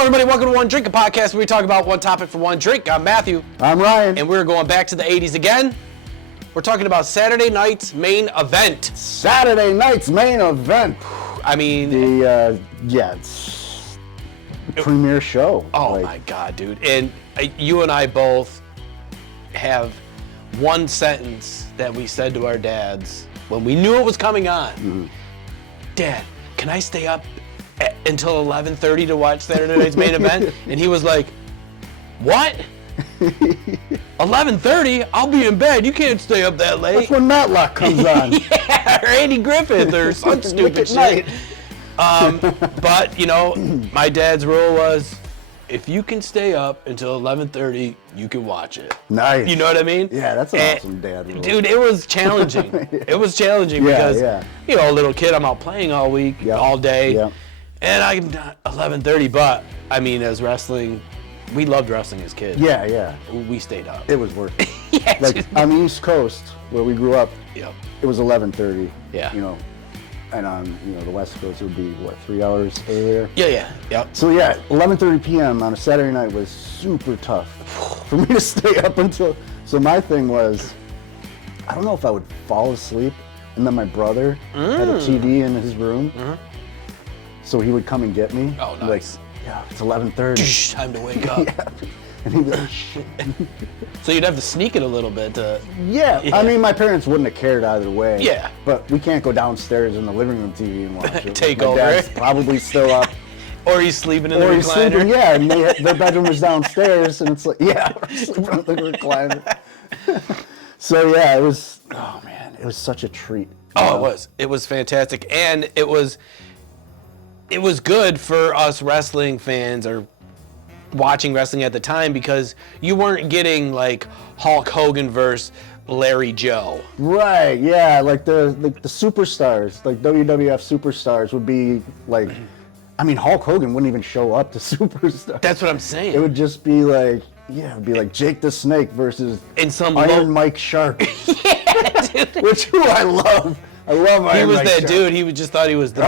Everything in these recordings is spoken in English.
Hello, everybody. Welcome to One Drink, a podcast where we talk about one topic for one drink. I'm Matthew. I'm Ryan. And we're going back to the 80s again. We're talking about Saturday night's main event. Saturday night's main event. I mean... it's the premier show. Oh, my God, dude. And you and I both have one sentence that we said to our dads when we knew it was coming on. Mm-hmm. Dad, can I stay up until 11:30 to watch Saturday night's main event? And he was like, what? 11:30? I'll be in bed. You can't stay up that late. That's when Matlock comes on. Yeah, or Andy Griffith or some stupid shit. But, you know, my dad's rule was, if you can stay up until 11:30, you can watch it. Nice. You know what I mean? Yeah, that's an awesome dad rule. Dude, it was challenging. It was challenging because, you know, a little kid, I'm out playing all week, all day. Yep. And I'm not 11:30, but, I mean, as wrestling, we loved wrestling as kids. Yeah. We stayed up. It was worth it. Yeah, like, on the East Coast, where we grew up, yep, it was 11:30. Yeah. You know, and on, you know, the West Coast, it would be, 3 hours earlier? Yeah. So, 11:30 p.m. on a Saturday night was super tough for me to stay up until... So my thing was, I don't know if I would fall asleep, and then my brother had a TV in his room, so he would come and get me. Oh, nice. Like, it's 11:30. Time to wake up. Yeah. And he'd be like, shit. So you'd have to sneak it a little bit to... Yeah. I mean, my parents wouldn't have cared either way. Yeah. But we can't go downstairs in the living room TV and watch it. Take my over. Dad's probably still up. Or he's sleeping in the recliner. Or he's sleeping, and their bedroom was downstairs, and it's like, or sleeping in the recliner. So, it was, oh man, it was such a treat. Oh, it was. It was fantastic. And it was good for us wrestling fans or watching wrestling at the time because you weren't getting like Hulk Hogan versus Larry Joe. Right, yeah, like the superstars, like WWF superstars would be like, I mean, Hulk Hogan wouldn't even show up to Superstars. That's what I'm saying. It would just be like, it would be like Jake the Snake versus Iron Mike Shark. Yeah, dude. Which who I love. I love Iron Mike Shark. He was that dude. He just thought he was the...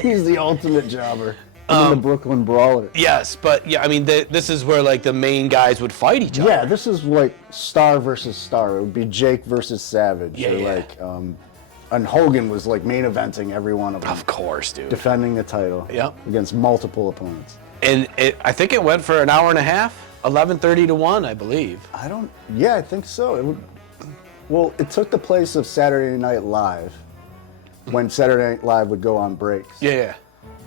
He's the ultimate jobber. The Brooklyn Brawler. Yes, but I mean, this is where like the main guys would fight each other. Yeah, this is like star versus star. It would be Jake versus Savage. And Hogan was like main eventing every one of them. Of course, dude. Defending the title. Yep. Against multiple opponents. And I think it went for an hour and a half, 11:30 to 1, I believe. I think so. It took the place of Saturday Night Live when Saturday Night Live would go on breaks. Yeah.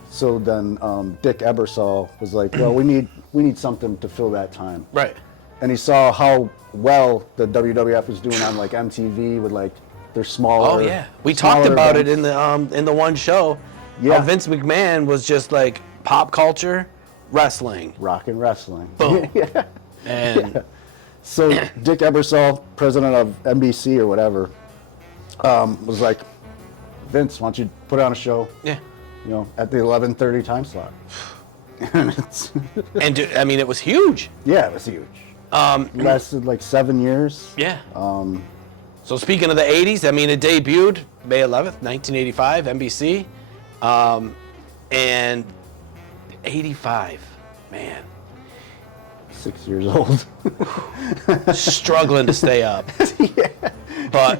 So then Dick Ebersol was like, well, we need something to fill that time. Right. And he saw how well the WWF was doing on like MTV with like their smaller. Oh yeah, we talked about it in the one show. Yeah. How Vince McMahon was just like pop culture, wrestling, rock and wrestling. Boom. And so Dick Ebersol, president of NBC or whatever, was like, Vince, why don't you put on a show? Yeah. You know, at the 11:30 time slot. And I mean, it was huge. Yeah, it was huge. Lasted like 7 years. Yeah. So speaking of the 80s, I mean, it debuted May 11th, 1985, NBC. And 85, man. 6 years old. Struggling to stay up. Yeah. But...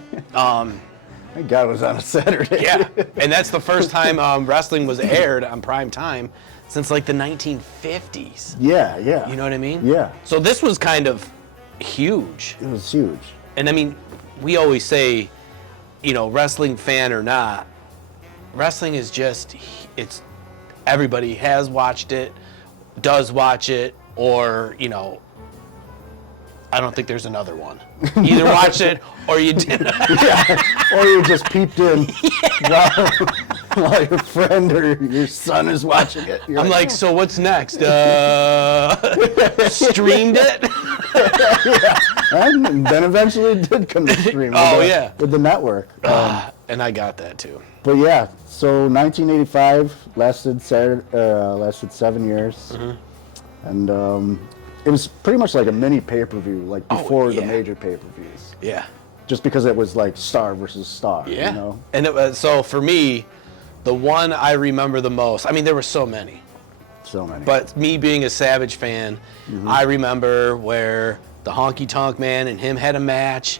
Thank God it was on a Saturday. Yeah, and that's the first time wrestling was aired on prime time since like the 1950s. Yeah. You know what I mean? Yeah. So this was kind of huge. It was huge. And I mean, we always say, you know, wrestling fan or not, wrestling is just, it's, everybody has watched it, does watch it, or, you know, I don't think there's another one. Either watched it or you didn't. Or you just peeped in while your friend or your son is watching it. I'm like, so what's next? Streamed it? And then eventually it did come to stream. With the network. And I got that too. But yeah, so 1985 lasted 7 years. And it was pretty much like a mini pay-per-view, like before the major pay-per-views. Yeah. Just because it was like star versus star. Yeah. You know? And it was, so for me, the one I remember the most, I mean, there were so many, So many. But me being a Savage fan, I remember where the Honky Tonk Man and him had a match.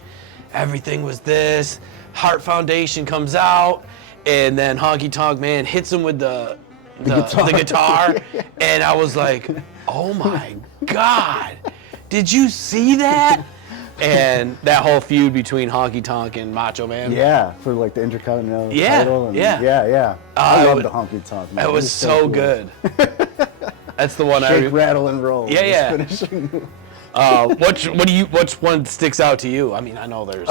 Everything was this. Heart Foundation comes out, and then Honky Tonk Man hits him with the guitar. And I was like, oh my God, did you see that? And that whole feud between Honky Tonk and Macho Man. Yeah, for like the Intercontinental title. And yeah. I love the Honky Tonk Man. It was so cool. Good. That's the one Shake, rattle, and roll. Yeah. Which one sticks out to you? I mean, I know there's.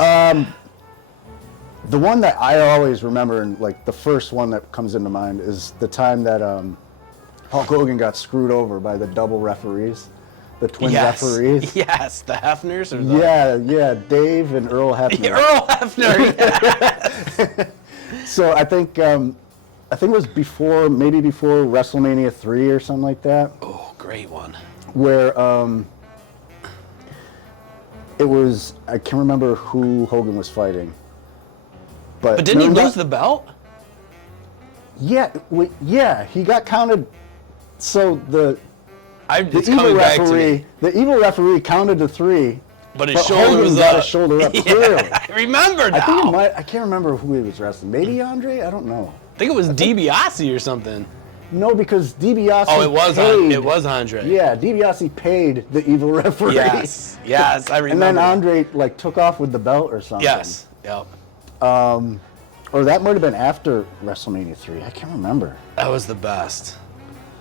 The one that I always remember, and like the first one that comes into mind, is the time that Hulk Hogan got screwed over by the double referees, the twin referees. Yes, the Hefners or the. Yeah, Dave and Earl Hebner. Earl Hebner. Yes. So I think it was before WrestleMania 3 or something like that. Oh, great one. Where it was, I can't remember who Hogan was fighting. But didn't he lose the belt? Yeah, he got counted. So the evil referee counted to 3. But his shoulder Hogan was got up. his shoulder up clearly. I remember now. I can't remember who he was wrestling. Maybe Andre? I don't know. I think it was DiBiase or something. No, because DiBiase. Oh, it was Andre. Yeah, DiBiase paid the evil referee. Yes, I remember. And then Andre took off with the belt or something. Yes, yep. Or that might have been after WrestleMania 3. I can't remember. That was the best.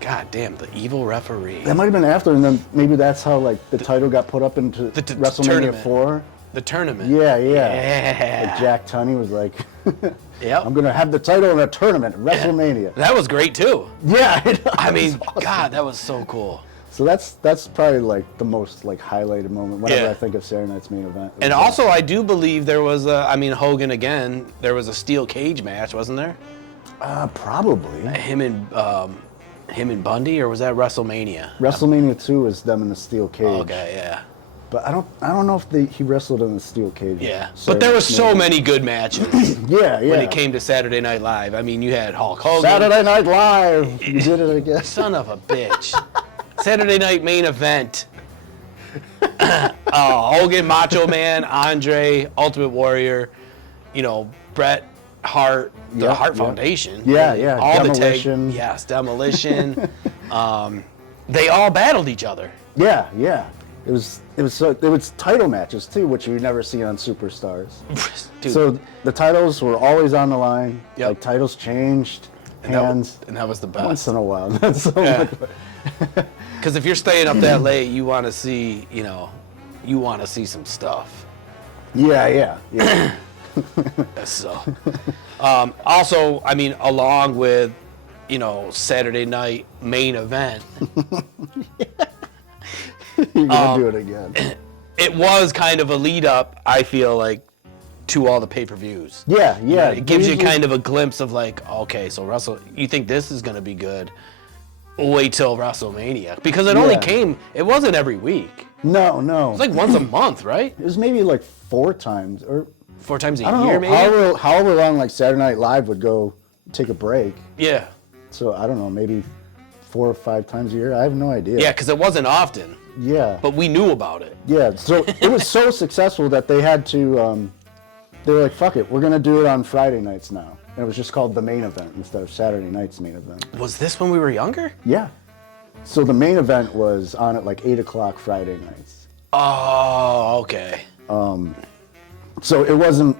God damn, the evil referee. That might have been after, and then maybe that's how the title got put up into WrestleMania tournament. 4. The tournament. Yeah. Yeah. Jack Tunney was like, yep. I'm going to have the title in a tournament at WrestleMania. That was great, too. Yeah. I mean, awesome. God, that was so cool. So that's probably the most highlighted moment whenever I think of Saturday Night's Main Event. And also, I do believe there was Hogan again. There was a steel cage match, wasn't there? Probably. Him and Bundy, or was that WrestleMania? WrestleMania 2 is them in the steel cage. Okay, yeah. But I don't know if he wrestled in the steel cage. Yeah, but there were so many good matches. Yeah. When it came to Saturday Night Live, I mean, you had Hulk Hogan. Saturday Night Live. You did it again. Son of a bitch. Saturday Night Main Event. Hogan, Macho Man, Andre, Ultimate Warrior, Bret Hart, the Hart Foundation. Yeah. All Demolition. Demolition. They all battled each other. Yeah. It was title matches too, which you never see on Superstars. Dude. So the titles were always on the line. Yep. Titles changed hands. And that was the best. Once in a while. That's so much. Because if you're staying up that late, you want to see, some stuff. Yeah. So, also, I mean, along with, Saturday Night Main Event. You're gonna do it again. It was kind of a lead up, I feel like, to all the pay-per-views. Yeah. It gives you kind of a glimpse of okay, so you think this is gonna be good? Wait till WrestleMania, because it only came. It wasn't every week. No. It was once a month, right? It was maybe 4 times or 4 times a I don't year, know, maybe. However long Saturday Night Live would go take a break. Yeah. So I don't know, maybe 4 or 5 times a year. I have no idea. Yeah, because it wasn't often. Yeah. But we knew about it. Yeah. So it was so successful that they had to. They were like, "Fuck it, we're gonna do it on Friday nights now." And it was just called the Main Event instead of Saturday Night's Main Event. Was this when we were younger? Yeah. So the Main Event was on at 8 o'clock Friday nights. Oh, okay. So it wasn't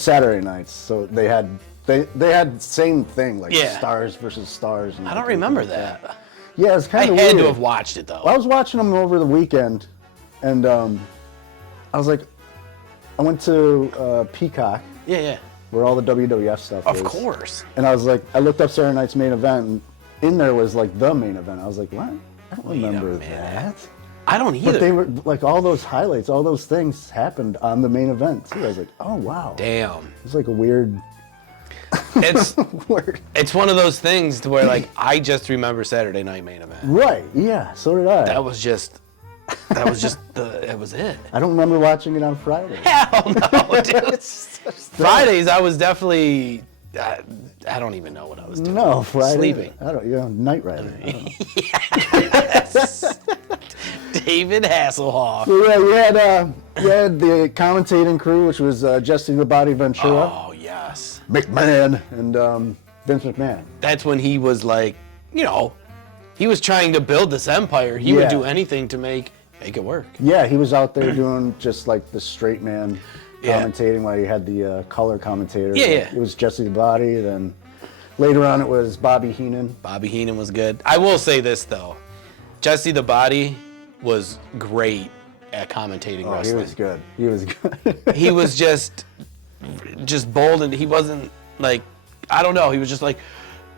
Saturday nights. So they had the same thing, stars versus stars. And I don't remember that. Yeah, it's kind of weird. I had to have watched it though. Well, I was watching them over the weekend, and I was like, I went to Peacock. Yeah. Where all the WWF stuff is. Of course. And I was like, I looked up Saturday Night's Main Event, and in there was the Main Event. I was like, what? I don't remember that. I don't either. But they were all those highlights, all those things happened on the Main Event too. I was like, oh wow. Damn. It's a weird. It's It's one of those things to where I just remember Saturday Night Main Event. Right. Yeah. So did I. That was it. I don't remember watching it on Friday. Hell no, dude. Fridays I was definitely I don't even know what I was doing. No, Friday. Sleeping. I don't. Night riding. I don't know. Yes. David Hasselhoff. So yeah, you had the commentating crew, which was Jesse the Body Ventura, Oh yes. McMahon, and Vince McMahon. That's when he was like, he was trying to build this empire. He would do anything to make it work. Yeah, he was out there doing just like the straight man Yeah. commentating while you had the color commentator. Yeah, yeah. It was Jesse the Body, then later on it was Bobby Heenan. Bobby Heenan was good. I will say this though, Jesse the Body was great at commentating wrestling. He was good. He was good. He was just bold, and he wasn't like, I don't know, he was just like,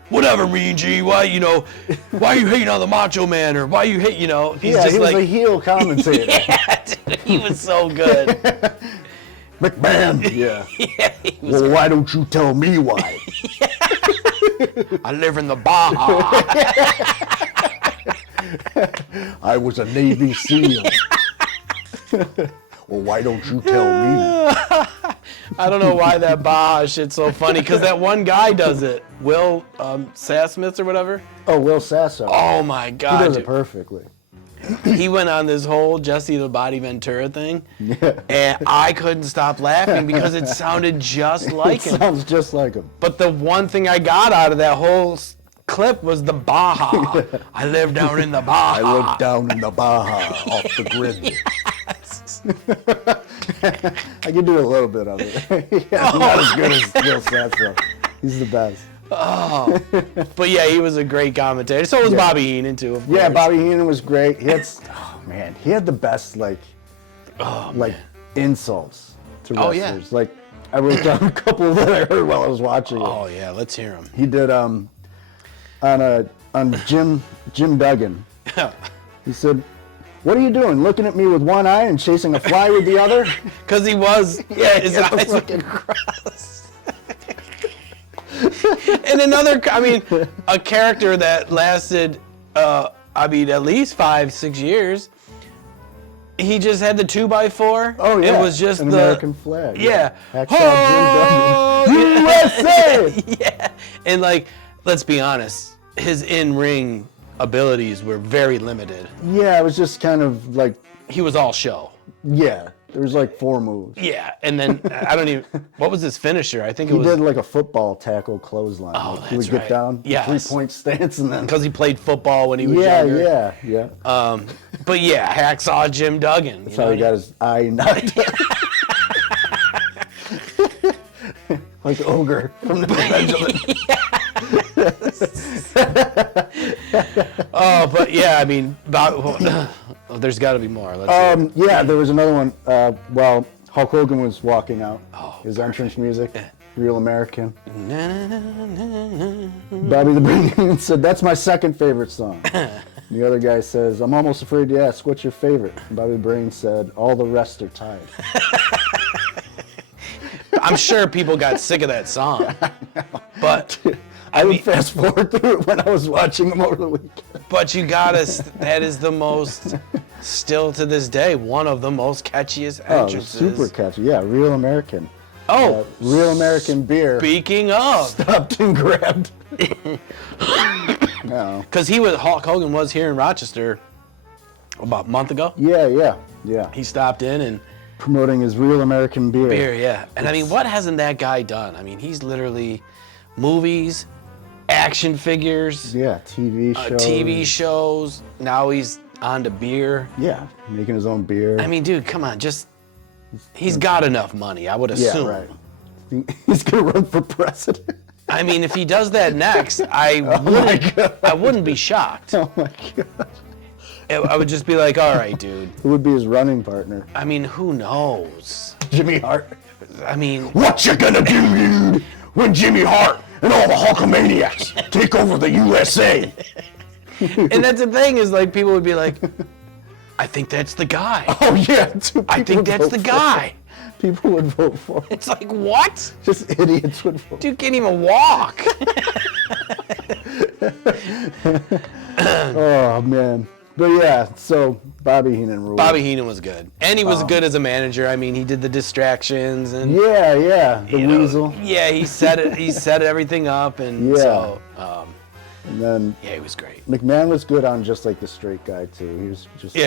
whatever, Mean G, why you hating on the Macho Man, or why you hate, he's just he was like a heel commentator. yeah, dude, he was so good. McMahon. Yeah. He was Well, why don't you tell me why? I live in the Baja. I was a Navy SEAL. Well, why don't you tell me? I don't know why that Baja shit's so funny, because that one guy does it, Will Sassmith or whatever. Oh, Will Sasso. Oh my God, he does dude. it perfectly. He went on this whole Jesse the Body Ventura thing, Yeah. and I couldn't stop laughing because it sounded just like him. Sounds just like him. But the one thing I got out of that whole clip was the Baja. I live down in the Baja. I live down in the Baja off the grid. I can do a little bit of it. Yeah, not as good as Will Sasso. He's the best. Oh, but yeah, he was a great commentator. So was Bobby Heenan too, of course. Yeah, Bobby Heenan was great. He had, he had the best insults to wrestlers. Oh, yeah. Like, I wrote down a couple that I heard while I was watching it. Oh yeah, let's hear him. He did on Jim Duggan. He said, "What are you doing? Looking at me with one eye and chasing a fly with the other?" Because he was, his yeah, eyes were crossed. And a character that lasted, at least 5-6 years. He just had the 2x4. Oh yeah, it was just an the American flag. Yeah. Hacksaw Jim Duggan. USA. Yeah, and let's be honest, his in-ring abilities were very limited. Yeah, it was just kind of like, He was all show. yeah, there was like 4 moves. Yeah, and then what was his finisher? I think it He was did like a football tackle clothesline. Oh, He would that's get right. down, Yes. 3-point stance, and then. because he played football when he was younger. Yeah. But yeah, Hacksaw Jim Duggan. That's how he got his eye knocked out. Like Ogre from the Benjamin. Oh, but yeah, there's got to be more. Let's hear it. Yeah, there was another one. Hulk Hogan was walking out. His entrance music, Real American. Bobby the Brain said, "That's my second favorite song." The other guy says, "I'm almost afraid to ask, what's your favorite?" And Bobby the Brain said, "All the rest are tied." I'm sure people got sick of that song. But I would fast forward through it when I was watching them over the weekend. that is the most, still to this day, one of the most catchiest entrances. Super catchy. Yeah, Real American. Oh, Real American beer. speaking of, Stopped and grabbed. No. because Hulk Hogan was here in Rochester about a month ago. Yeah. He stopped in and Promoting his Real American beer. yeah. And what hasn't that guy done? He's literally movies, action figures, Yeah, TV shows. TV shows. Now he's on to beer. Yeah, making his own beer. Dude, come on, he's got enough money, I would assume. Yeah, right. He's gonna run for president. If he does that next, I wouldn't be shocked. Oh my god. I would just be like, all right, dude. Who would be his running partner? Who knows? Jimmy Hart. What you gonna do, dude, when Jimmy Hart and all the Hulkamaniacs take over the USA? And that's the thing is, people would be like, I think that's the guy. Oh yeah. I think that's the guy. People would vote for him. It's like, what? Just idiots would vote. Dude can't even walk. Oh man. But yeah, so Bobby Heenan ruled. Bobby Heenan was good, and he was good as a manager. I mean, he did the distractions and the weasel. Yeah, he set it. He set everything up, and so. And then he was great. McMahon was good on just like the straight guy too. He was just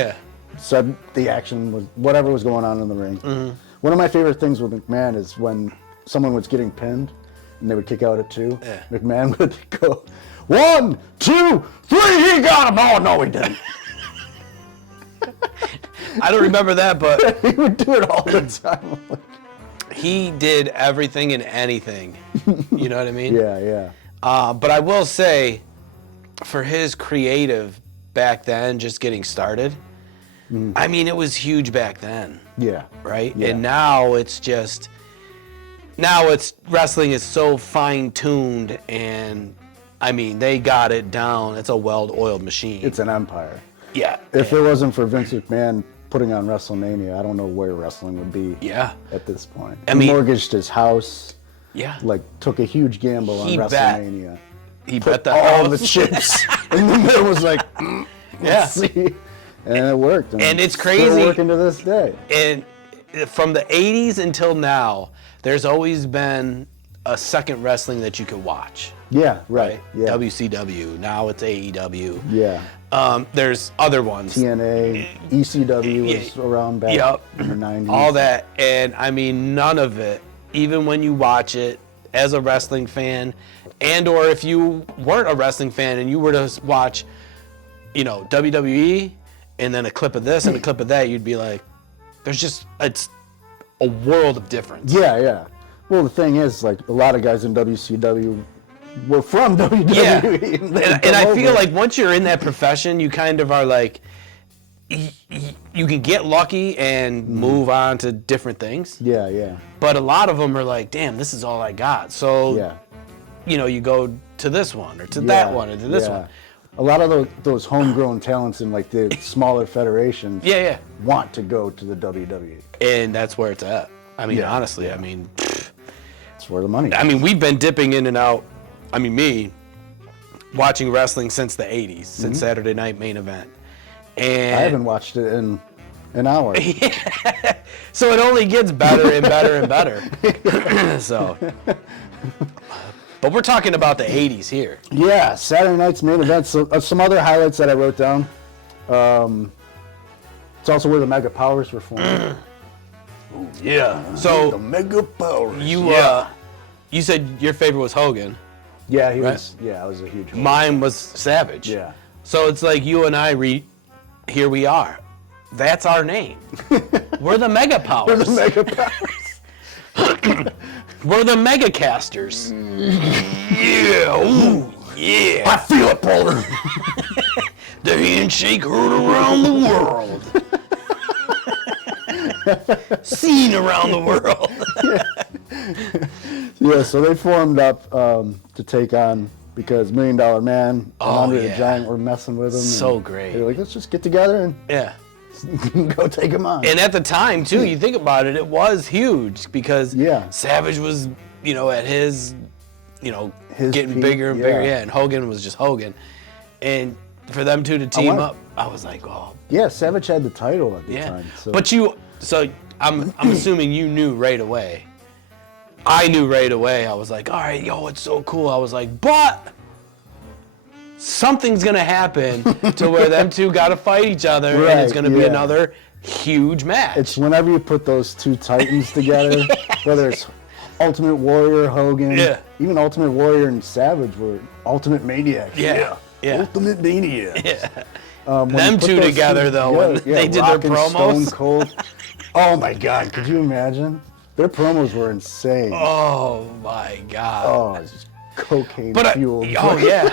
said the action was whatever was going on in the ring. Mm-hmm. One of my favorite things with McMahon is when someone was getting pinned and they would kick out at 2. Yeah. McMahon would go 1, 2, 3. He got him. Oh no, he didn't. I don't remember that, but he would do it all the time. He did everything and anything. You know what I mean? Yeah. But I will say, for his creative back then, just getting started, I mean, it was huge back then. Yeah. Right? Yeah. And now wrestling is so fine-tuned, and I mean, they got it down. It's a well-oiled machine. It's an empire. Yeah. If it wasn't for Vince McMahon putting on WrestleMania, I don't know where wrestling would be at this point. He mortgaged his house. Yeah. Like, took a huge gamble on WrestleMania. He bet the all the chips. And the middle was like, let's see. And it worked. And it's crazy. Still working to this day. And from the 80s until now, there's always been a second wrestling that you could watch. Yeah, right. Yeah. WCW. Now it's AEW. Yeah. There's other ones. TNA, ECW was around back in the 90s. All that. And I mean, none of it, even when you watch it as a wrestling fan, and or if you weren't a wrestling fan and you were to watch, WWE and then a clip of this and a clip of that, you'd be like, it's a world of difference. Yeah. Well, the thing is, like, a lot of guys in WCW were from WWE. Yeah. And I feel like once you're in that profession, you kind of are like, you can get lucky and move on to different things. Yeah. But a lot of them are like, damn, this is all I got. So, you go to this one or to that one or to this one. A lot of those homegrown talents in like the smaller federations want to go to the WWE. And that's where it's at. I mean, honestly, I mean, that's where the money is. I mean, we've been dipping in and out. I mean, me, watching wrestling since the 80s, since Saturday Night Main Event. And I haven't watched it in an hour. So it only gets better and better and better. So, but we're talking about the 80s here. Yeah, Saturday Night's Main Event. So, some other highlights that I wrote down. It's also where the megapowers were formed. Yeah. So the megapowers. You said your favorite was Hogan. Yeah, he was. Yeah, I was a huge fan. Mine was Savage. Yeah. So it's like you and I here we are. That's our name. We're the megapowers. We're the megapowers. We're the megacasters. Yeah. Ooh, yeah. I feel it, brother. The handshake heard around the world. Seen around the world. Yeah, so they formed up to take on, because $1 Million Man and Andre the Giant were messing with them. So great. They were like, let's just get together and go take them on. And at the time, too, you think about it, it was huge because Savage was, at his getting peak, bigger and bigger. Yeah, and Hogan was just Hogan. And for them two to team up, I was like, oh. Yeah, Savage had the title at the time. So. But I'm assuming you knew right away. I knew right away. I was like, all right, it's so cool. I was like, but something's going to happen to where them two got to fight each other, and it's going to be another huge match. It's whenever you put those two titans together, whether it's Ultimate Warrior, Hogan, even Ultimate Warrior and Savage were Ultimate Maniacs. Yeah. Ultimate Maniacs. Yeah. Them two together, though, when they did their promos. Stone Cold. Oh, my God. Could you imagine? Their promos were insane. Oh, my God. Oh, it's just cocaine fueled. Oh, yeah.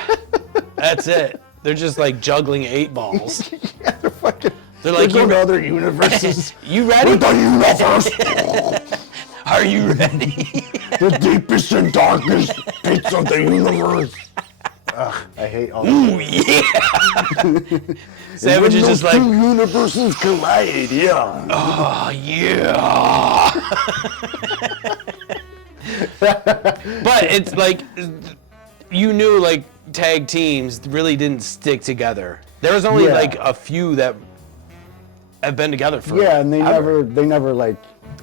That's it. They're just like juggling 8 balls. They're like, you other universes. You ready? With the universe. Are you ready? The deepest and darkest pits of the universe. Ugh, I hate all that. Ooh, yeah. Savage is just like, two universes collide, oh, yeah. But it's like, you knew like tag teams really didn't stick together There was only Yeah. like a few that have been together for Yeah, and they ever. never like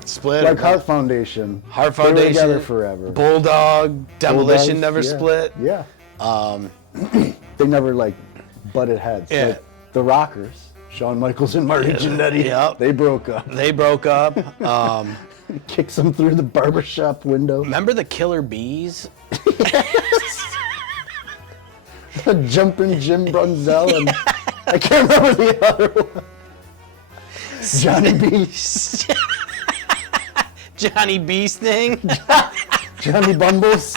Split. like Heart Foundation. Heart They were Foundation. together forever. Bulldog. Demolition Bulldogs, never yeah. split. Yeah. They never like butted heads. Yeah. Like the Rockers, Shawn Michaels and Marty Jannetty. Yep. They broke up. They broke up. Kicks them through the barbershop window. Remember the Killer Bees? Jumping Jim Brunzell and I can't remember the other one. Johnny B. Johnny Beast thing. Johnny Bumbles.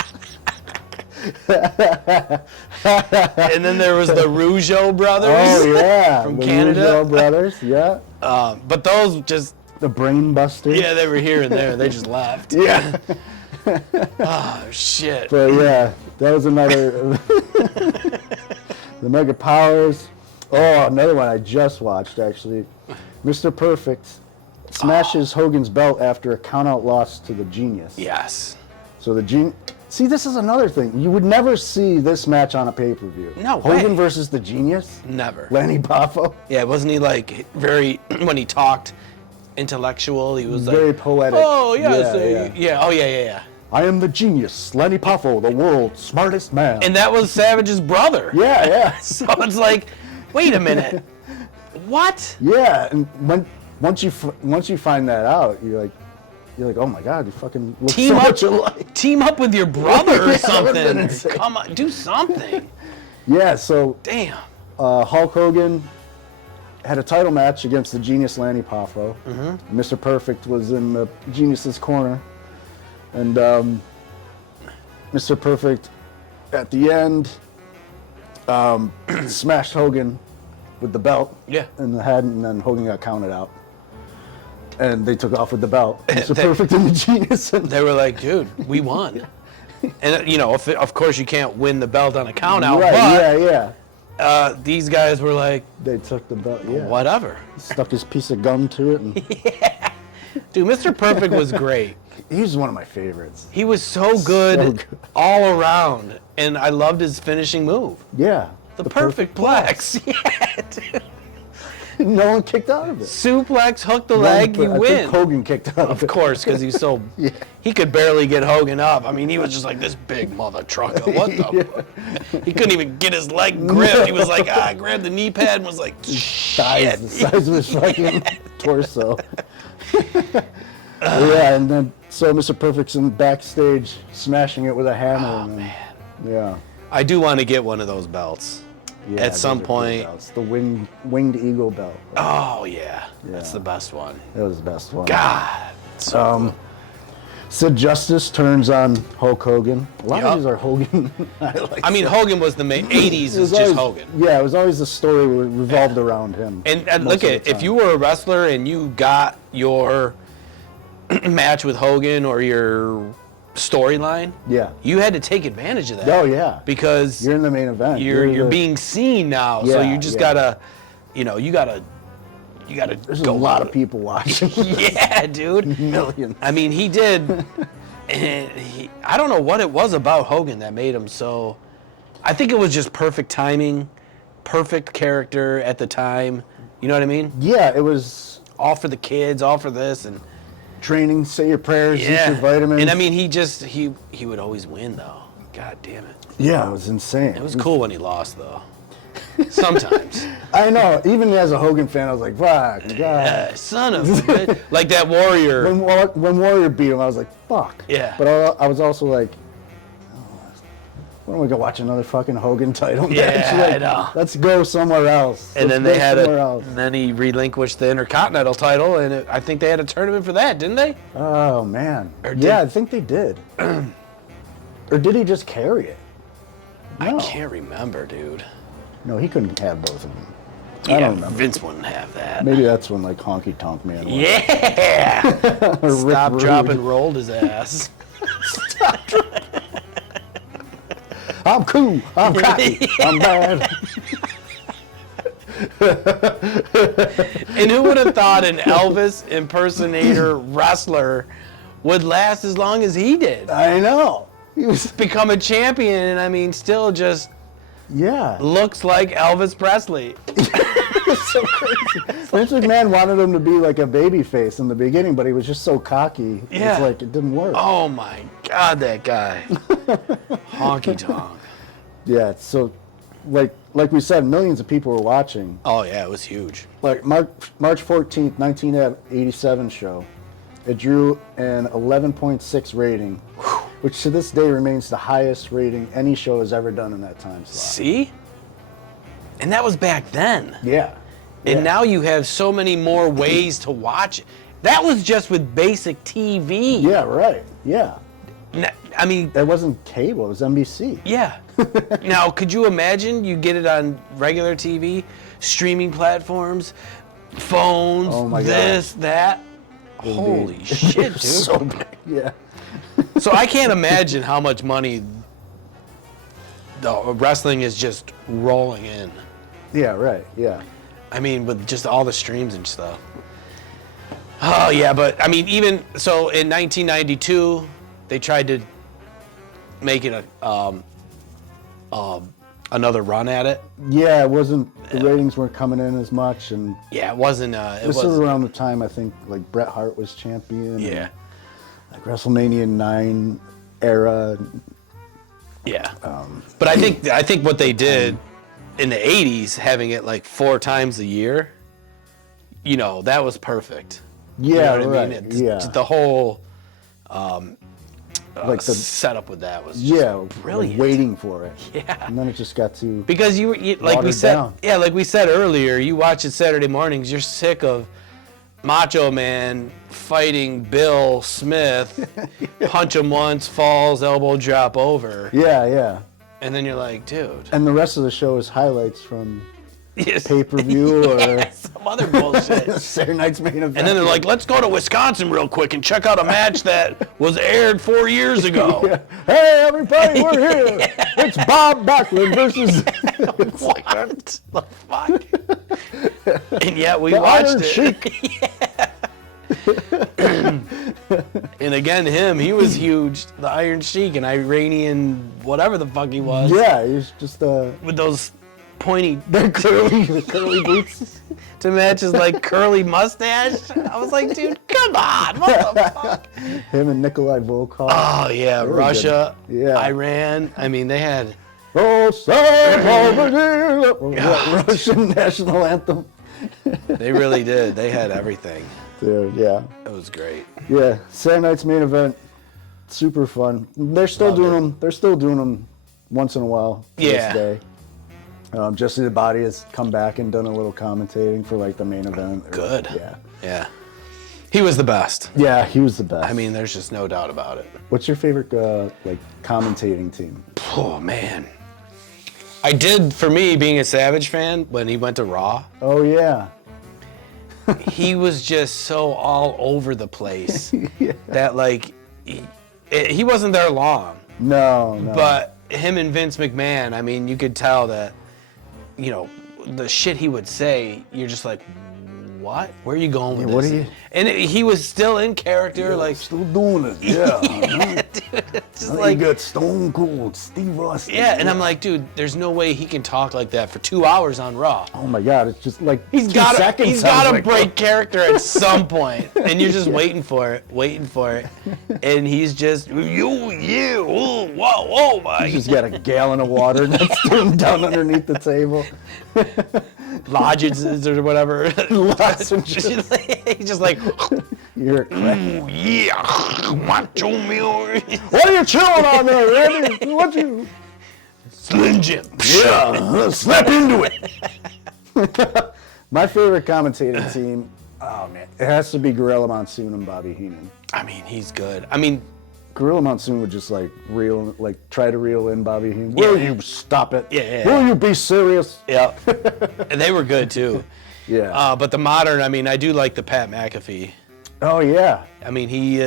And then there was the Rougeau brothers. Oh yeah, From the Canada. Rougeau brothers. Yeah. But those just, The Brain Busters. yeah, they were here and there. They just left. Yeah. Oh, shit. But yeah, that was another. The megapowers. Oh, another one I just watched actually. Mr. Perfect smashes Hogan's belt after a countout loss to the Genius. Yes. So the Genius. See, this is another thing. You would never see this match on a pay-per-view. No way. Hogan versus the Genius. Never. Lanny Poffo. Yeah, wasn't he like very, when he talked intellectual, he was like, Very poetic. oh, yes, Yeah. Oh, yeah. I am the Genius, Lanny Poffo, the world's smartest man. And that was Savage's brother. yeah. So it's like, wait a minute. What? Yeah, and once you find that out, you're like, oh my God, you fucking look so much alike. Team up with your brother or Yeah, that would've been something. insane. Come on, do something. Yeah, so Damn. Hulk Hogan had a title match against the Genius Lanny Poffo. Mm-hmm. Mr. Perfect was in the Genius's corner, and Mr. Perfect at the end smashed Hogan with the belt Yeah. in the head, and then Hogan got counted out. And they took off with the belt. Mr. Perfect and the Genius. And They were like, dude, we won. And, you know, of course you can't win the belt on a count out, right, but yeah. these guys were like, They took the belt, yeah. whatever. Stuck his piece of gum to it. And Dude, Mr. Perfect was great. he was one of my favorites. He was so good, So good. all around. And I loved his finishing move. Yeah. The perfect plex. Yeah, dude. No one kicked out of it. Suplex, hook the leg, you I win. think Hogan kicked out Of of it. course, because he's so, he could barely get Hogan up. I mean, he was just like this big mother trucker. What the? He couldn't even get his leg gripped. He was like, grabbed the knee pad and was like, Thighs the shit. size of his fucking torso. Yeah, and then so Mr. Perfect's in backstage smashing it with a hammer. Oh, and then, man. Yeah. I do want to get one of those belts. Yeah, At some those are good point. belts. The winged eagle belt. Oh, yeah. That's Yeah. the best one. That was the best one. God. So good. Sid Justice turns on Hulk Hogan. A lot Yup. of these are Hogan. I mean, Hogan was the main, 80s It is was just always- Hogan. Yeah, it was always the story revolved around him. And most look of the at, if time. you were a wrestler and you got your match with Hogan or your storyline, Yeah. you had to take advantage of that. Oh, yeah. Because You're in the main event. you're being seen now, so Yeah, you just yeah. gotta, you gotta There's go a lot with of people watching. it. Yeah, dude. Millions. I mean, he did, and I don't know what it was about Hogan that made him so. I think it was just perfect timing, perfect character at the time. You know what I mean? Yeah, it was All for the kids, all for this, and training, say your prayers, eat your vitamins. And I mean, he would always win though. God damn it. yeah, it was insane. It was cool when he lost though. Sometimes. I know. Even as a Hogan fan, I was like, fuck, God. Son of a bitch. Like that Warrior. When Warrior beat him, I was like, fuck. Yeah. But I was also like, why don't we go watch another fucking Hogan title match? Yeah, Like, I know. Let's go somewhere else. And Let's then they go had somewhere else. and then he relinquished the Intercontinental title, and I think they had a tournament for that, didn't they? Oh, man. Or did- Yeah, I think they did. Or did he just carry it? No. I can't remember, dude. No, he couldn't have both of them. Yeah, I don't remember. Vince wouldn't have that. Maybe that's when like Honky Tonk Man was. Yeah. Or Rick Stop, Rude. drop, and rolled his ass. I'm cool. I'm cocky. I'm bad. And who would have thought an Elvis impersonator wrestler would last as long as he did? I know. He was. Become a champion, and I mean, still just Yeah. looks like Elvis Presley. It's so crazy. Vince McMahon wanted him to be like a baby face in the beginning, but he was just so cocky. Yeah. It's like it didn't work. Oh my God, that guy. Honky tonk. Yeah, so like we said, millions of people were watching. Oh yeah, it was huge. Like March 14th, 1987 show, it drew an 11.6 rating, which to this day remains the highest rating any show has ever done in that time slot. See? And that was back then. Yeah. And Yeah. now you have so many more ways to watch it. That was just with basic TV. Yeah, right. Yeah. I mean, That wasn't cable, it was NBC. yeah. Now, could you imagine you get it on regular TV, streaming platforms, phones, Oh my this, that? Indeed. Holy shit, dude. So big. Yeah. So I can't imagine how much money the wrestling is just rolling in. Yeah, right. Yeah. I mean, with just all the streams and stuff. Oh, yeah, but I mean, even so in 1992, they tried to make it another run at it. Yeah, it wasn't, the ratings weren't coming in as much, and Yeah, it wasn't. this was around the time I think like Bret Hart was champion. Yeah. And, like WrestleMania 9 era. Yeah. But I think what they did in the 80s, having it like 4 times a year, you know, that was perfect. Yeah, You know what right. I mean? Yeah. The whole Like the setup with that was just brilliant. waiting for it. Yeah. And then it just got to Because you like we watered said, down. yeah, like we said earlier, you watch it Saturday mornings, you're sick of Macho Man fighting Bill Smith, punch him once, falls, elbow drop over, Yeah, yeah. and then you're like, dude, And the rest of the show is highlights from yes. pay-per-view Yeah, some other bullshit. or Saturday Night's Main Event. And then they're like, let's go to Wisconsin real quick and check out a match that was aired 4 years ago. Yeah. Hey, everybody, we're here. It's Bob Backlund versus What the fuck? And yet we The watched Iron it. Sheik. Yeah. And again, he was huge. The Iron Sheik, an Iranian, whatever the fuck he was. Yeah, he's just With those pointy the curly boots. to match his like curly mustache. I was like, dude, come on, what the fuck? Him and Nikolai Volkov. Oh yeah, were Russia, good. Yeah. Iran. I mean, they had. Oh, Russian national anthem. They really did. They had everything. Dude, yeah. It was great. Yeah, Saturday Night's Main Event, super fun. They're still Loved doing it. them. They're still doing them once in a while. To Yeah. This day. Jesse the Body has come back and done a little commentating for like the main event. Good. Yeah. Yeah. He was the best. Yeah, he was the best. I mean, there's just no doubt about it. what's your favorite like commentating team? Oh man. I did, for me, being a Savage fan, when he went to Raw, Oh yeah. he was just so all over the place that like he wasn't there long. No. But him and Vince McMahon, I mean, you could tell that, you know, the shit he would say, you're just like, what? Where are you going with what this? are you- And he was still in character, like, still doing it. Yeah. dude, it's just Like like, got Stone Cold, Steve Austin. yeah. And I'm like, dude, there's no way he can talk like that for 2 hours on Raw. Oh my God, it's just like He's 2 got seconds. to sounds break like- oh. character at some point, and you're just waiting for it, and he's just oh, whoa, my He's just got a gallon of water that's thrown down underneath the table. lodges or whatever. Lozenges. He's just like, You're a crack. yeah, Macho Man, What are you chilling on there, Randy? What you? Slim Jim. Yeah, snap into it. My favorite commentating team, oh man, it has to be Gorilla Monsoon and Bobby Heenan. I mean, he's good. I mean, Gorilla Monsoon would just try to reel in Bobby Heenan. Will you stop it? Yeah. Will you be serious? yeah, and they were good too. Yeah. But the modern, I mean, I do like the Pat McAfee. Oh yeah. I mean, he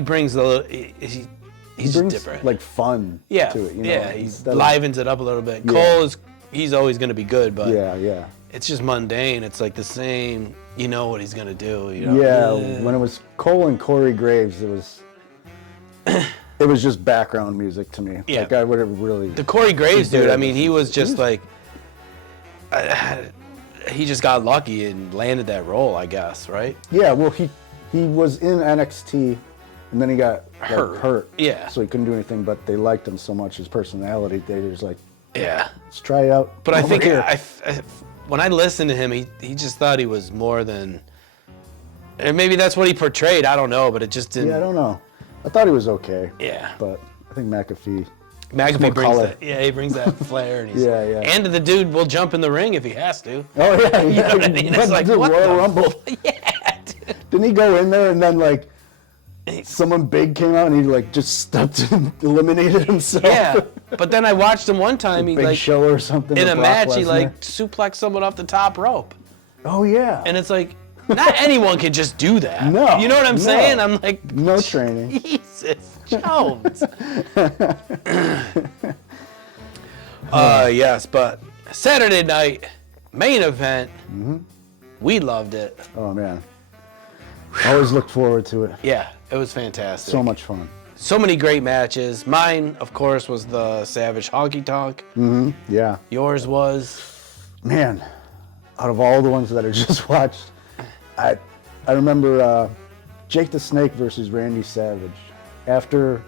brings he's He just brings different. like fun yeah, to it. You know? yeah, he instead of- livens it up a little bit. Yeah. Cole he's always going to be good, but Yeah. it's just mundane. It's like the same. You know what he's going to do. You know? Yeah, when it was Cole and Corey Graves, it was It was just background music to me. Yeah. Like I would have really. The Corey Graves dude, I mean, he was just like, he just got lucky and landed that role, I guess, right? Yeah, well, he was in NXT, and then he got hurt. Yeah. So he couldn't do anything, but they liked him so much, his personality, they were just like, yeah, let's try it out. But I think when I listened to him, he just thought he was more than, and maybe that's what he portrayed, I don't know, but it just didn't. Yeah, I don't know. I thought he was okay. Yeah. But I think McAfee brings that. Yeah, he brings that flair. And yeah. And the dude will jump in the ring if he has to. Oh yeah, You know what I mean? It's like, what Royal Rumble. Yeah. Dude. Didn't he go in there and then like someone big came out and he like just stepped and eliminated himself? Yeah. But then I watched him one time. He Big like Show or something. in a match. Lesnar. He like suplexed someone off the top rope. Oh yeah. And it's like, not anyone can just do that. No. You know what I'm saying? I'm like, no training. Jesus Jones. Yes, but Saturday night main event. We loved it. Oh man. I always looked forward to it. Yeah, it was fantastic. So much fun. So many great matches. Mine, of course, was the Savage Honky Tonk. Yeah. Yours was? Man, out of all the ones that I just watched, I remember Jake the Snake versus Randy Savage. After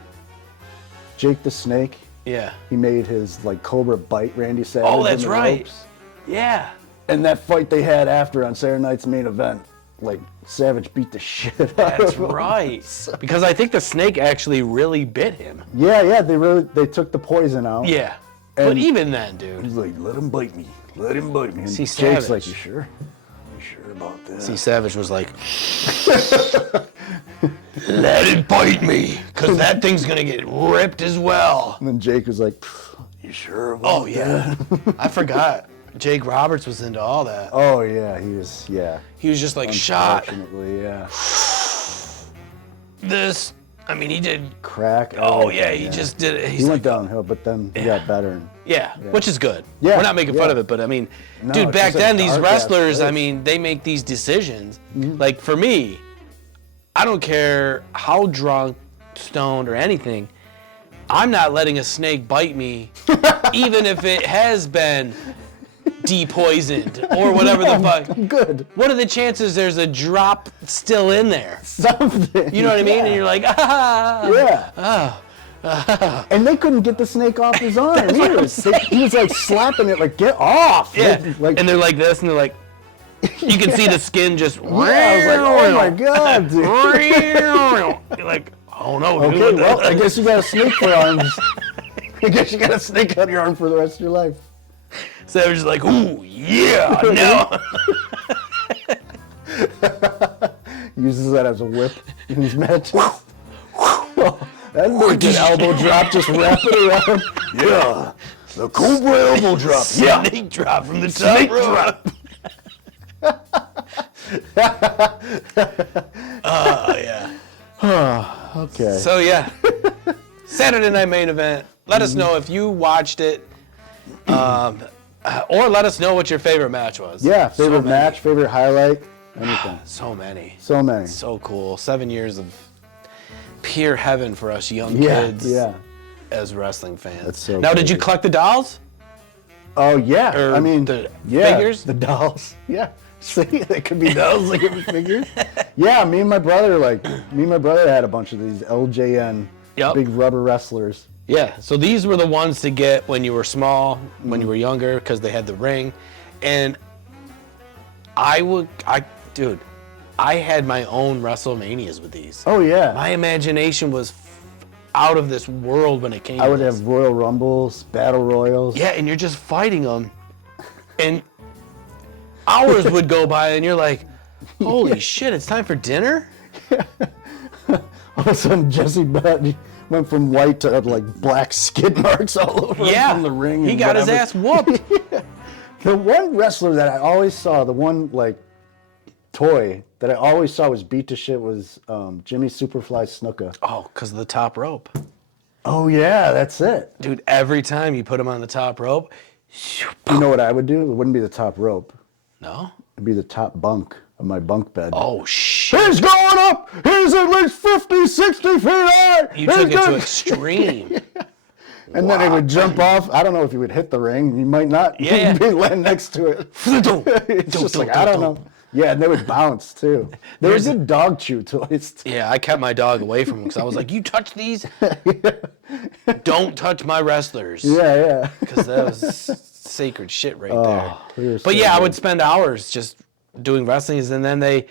Jake the Snake, Yeah. he made his like Cobra bite Randy Savage. Oh, that's in the right. ropes. Yeah. And that fight they had after on Saturday night's main event, like Savage beat the shit out of That's him. right. Because I think the snake actually really bit him. Yeah, they took the poison out. Yeah. But And- even then, dude. He's like, let him bite me. Let him bite me. And See, Jake's Savage. like, you sure? You sure about that? See, Savage was like, let it bite me, because that thing's going to get ripped as well. And then Jake was like, you sure about Oh, yeah. I forgot. Jake Roberts was into all that. Oh, yeah, he was, yeah. He was just like, shot Unfortunately, yeah. this. I mean, he did. Crack. Oh, everything, yeah, he just did it. He He's went like, downhill, but then he got better. yeah, which is good. Yeah, We're not making fun yeah. of it, but I mean, No, dude, it's back just a then, these dark-ass wrestlers, I place. mean, they make these decisions. Like, for me, I don't care how drunk, stoned, or anything, I'm not letting a snake bite me, even if it has been depoisoned or whatever the fuck. Good. What are the chances there's a drop still in there? Something. You know what I mean? Yeah. And you're like, ah. Yeah. And they couldn't get the snake off his arm either. He was like slapping it, like, get off. Yeah. Like, And they're like this, and they're like, you can see the skin just. yeah, I was like, oh my God, dude. You're like, oh no. Okay, dude, well, I guess you got a snake for arms. I guess you got a snake on your arm for the rest of your life. Savage is like, ooh, yeah, no. Uses that as a whip in his matches. That'd be a good elbow drop, just wrap it around. Yeah, the Cobra elbow drop. Yeah, Snake drop from the top snake rope. drop. Oh, yeah. Okay. So, yeah. Saturday night main event. Let us know if you watched it. Or let us know what your favorite match was. Yeah, So favorite many. match, favorite highlight, anything. So many. So many. So cool. 7 years of pure heaven for us young Yeah, kids yeah. as wrestling fans. That's so Now, did you crazy. collect the dolls? Oh yeah, Or I mean the yeah, figures? the dolls. Yeah, see, they could be dolls, they could be figures. Yeah, me and my brother had a bunch of these LJN Yep. big rubber wrestlers. Yeah. So these were the ones to get when you were small, when you were younger, because they had the ring. And I had my own WrestleManias with these. Oh yeah, My imagination was out of this world when it came I to would this. have Royal Rumbles, Battle Royals. Yeah, and you're just fighting them, and hours would go by, and you're like, holy shit, it's time for dinner? All of a sudden, Jesse Butt went from white to like black skid marks all over him from the ring. He and got his whatever. ass whooped. The one wrestler that I always saw, the one like toy that I always saw was beat to shit was Jimmy Superfly Snuka. Oh, because of the top rope. Oh yeah, that's it. Dude, every time you put him on the top rope, You know what I would do? It wouldn't be the top rope. no? It'd be the top bunk. of my bunk bed. Oh, shit. He's going up! He's at least 50, 60 feet high! You took it to extreme. And then it would jump off. I don't know if he would hit the ring. He might not. Yeah. He'd be laying next to it. It's just like, I don't know. Yeah, and they would bounce, too. They were good dog chew toys. Yeah, I kept my dog away from him because I was like, you touch these? Don't touch my wrestlers. Yeah. Because that was sacred shit right there. But yeah, I would spend hours just doing wrestlings, and then they,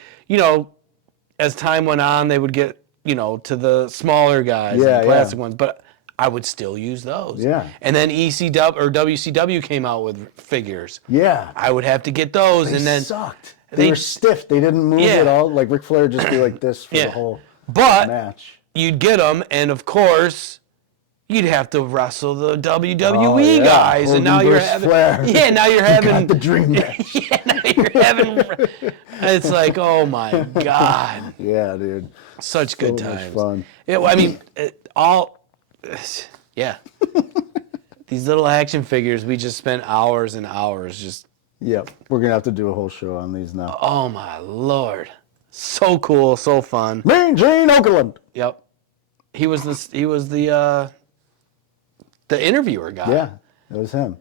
as time went on, they would get, to the smaller guys and plastic ones. But I would still use those. Yeah. And then ECW or WCW came out with figures. Yeah. I would have to get those, and then sucked. They were stiff. They didn't move at all. Like Ric Flair would just be like this for the whole match. You'd get them, and of course, you'd have to wrestle the WWE guys, Hogan and now you're versus having, Flair. now you're having Got the dream match. now you're having. It's like, oh my god. Yeah, dude. Such good So much times. fun. Yeah. These little action figures, we just spent hours and hours just. Yep, we're gonna have to do a whole show on these now. Oh my lord, so cool, so fun. Mean Gene Okerlund. Yep, he was the interviewer guy. Yeah, it was him.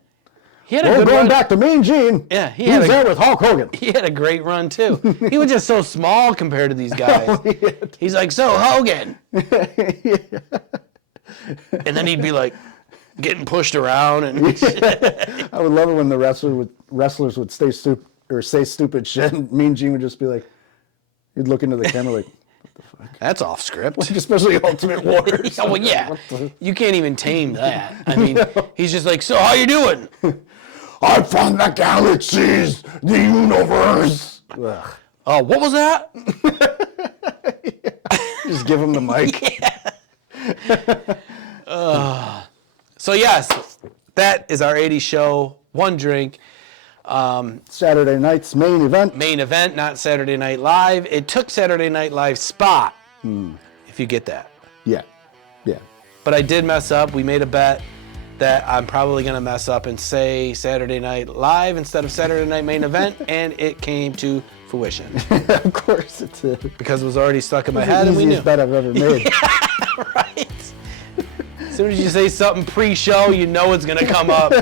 He had a good going run. Back to Mean Gene. Yeah, he was there with Hulk Hogan. He had a great run too. He was just so small compared to these guys. He's like, so Hogan, and then he'd be like getting pushed around and. I would love it when the wrestlers would say stupid shit, and Mean Gene would just be like, he'd look into the camera like, what the fuck? That's off script. Like, especially Ultimate Warrior. Well, yeah, you can't even tame that. I mean, he's just like, so how you doing? I found the galaxies, the universe. Ugh. Oh, what was that? Just give him the mic. So yes, that is our 80s show. One drink. Saturday night's main event. Main event, not Saturday Night Live. It took Saturday Night Live's spot, if you get that. Yeah. But I did mess up. We made a bet that I'm probably going to mess up and say Saturday Night Live instead of Saturday Night Main Event, and it came to fruition. Of course it did. Because it was already stuck in my head, and we knew. Easiest bet I've ever made. Yeah, right. As soon as you say something pre-show, you know it's going to come up.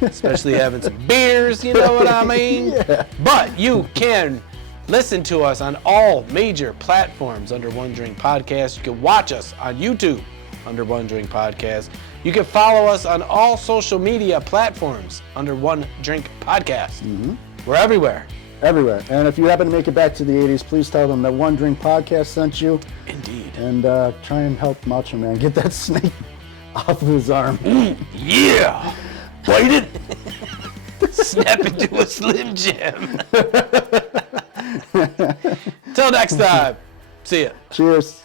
Especially having some beers, you know what I mean? Yeah. But you can listen to us on all major platforms under One Drink Podcast. You can watch us on YouTube under One Drink Podcast. You can follow us on all social media platforms under One Drink Podcast. Mm-hmm. We're everywhere. Everywhere. And if you happen to make it back to the 80s, please tell them that One Drink Podcast sent you. Indeed. And try and help Macho Man get that snake off of his arm. Yeah! Bite it! Snap into a Slim Jim. Till next time. See ya. Cheers.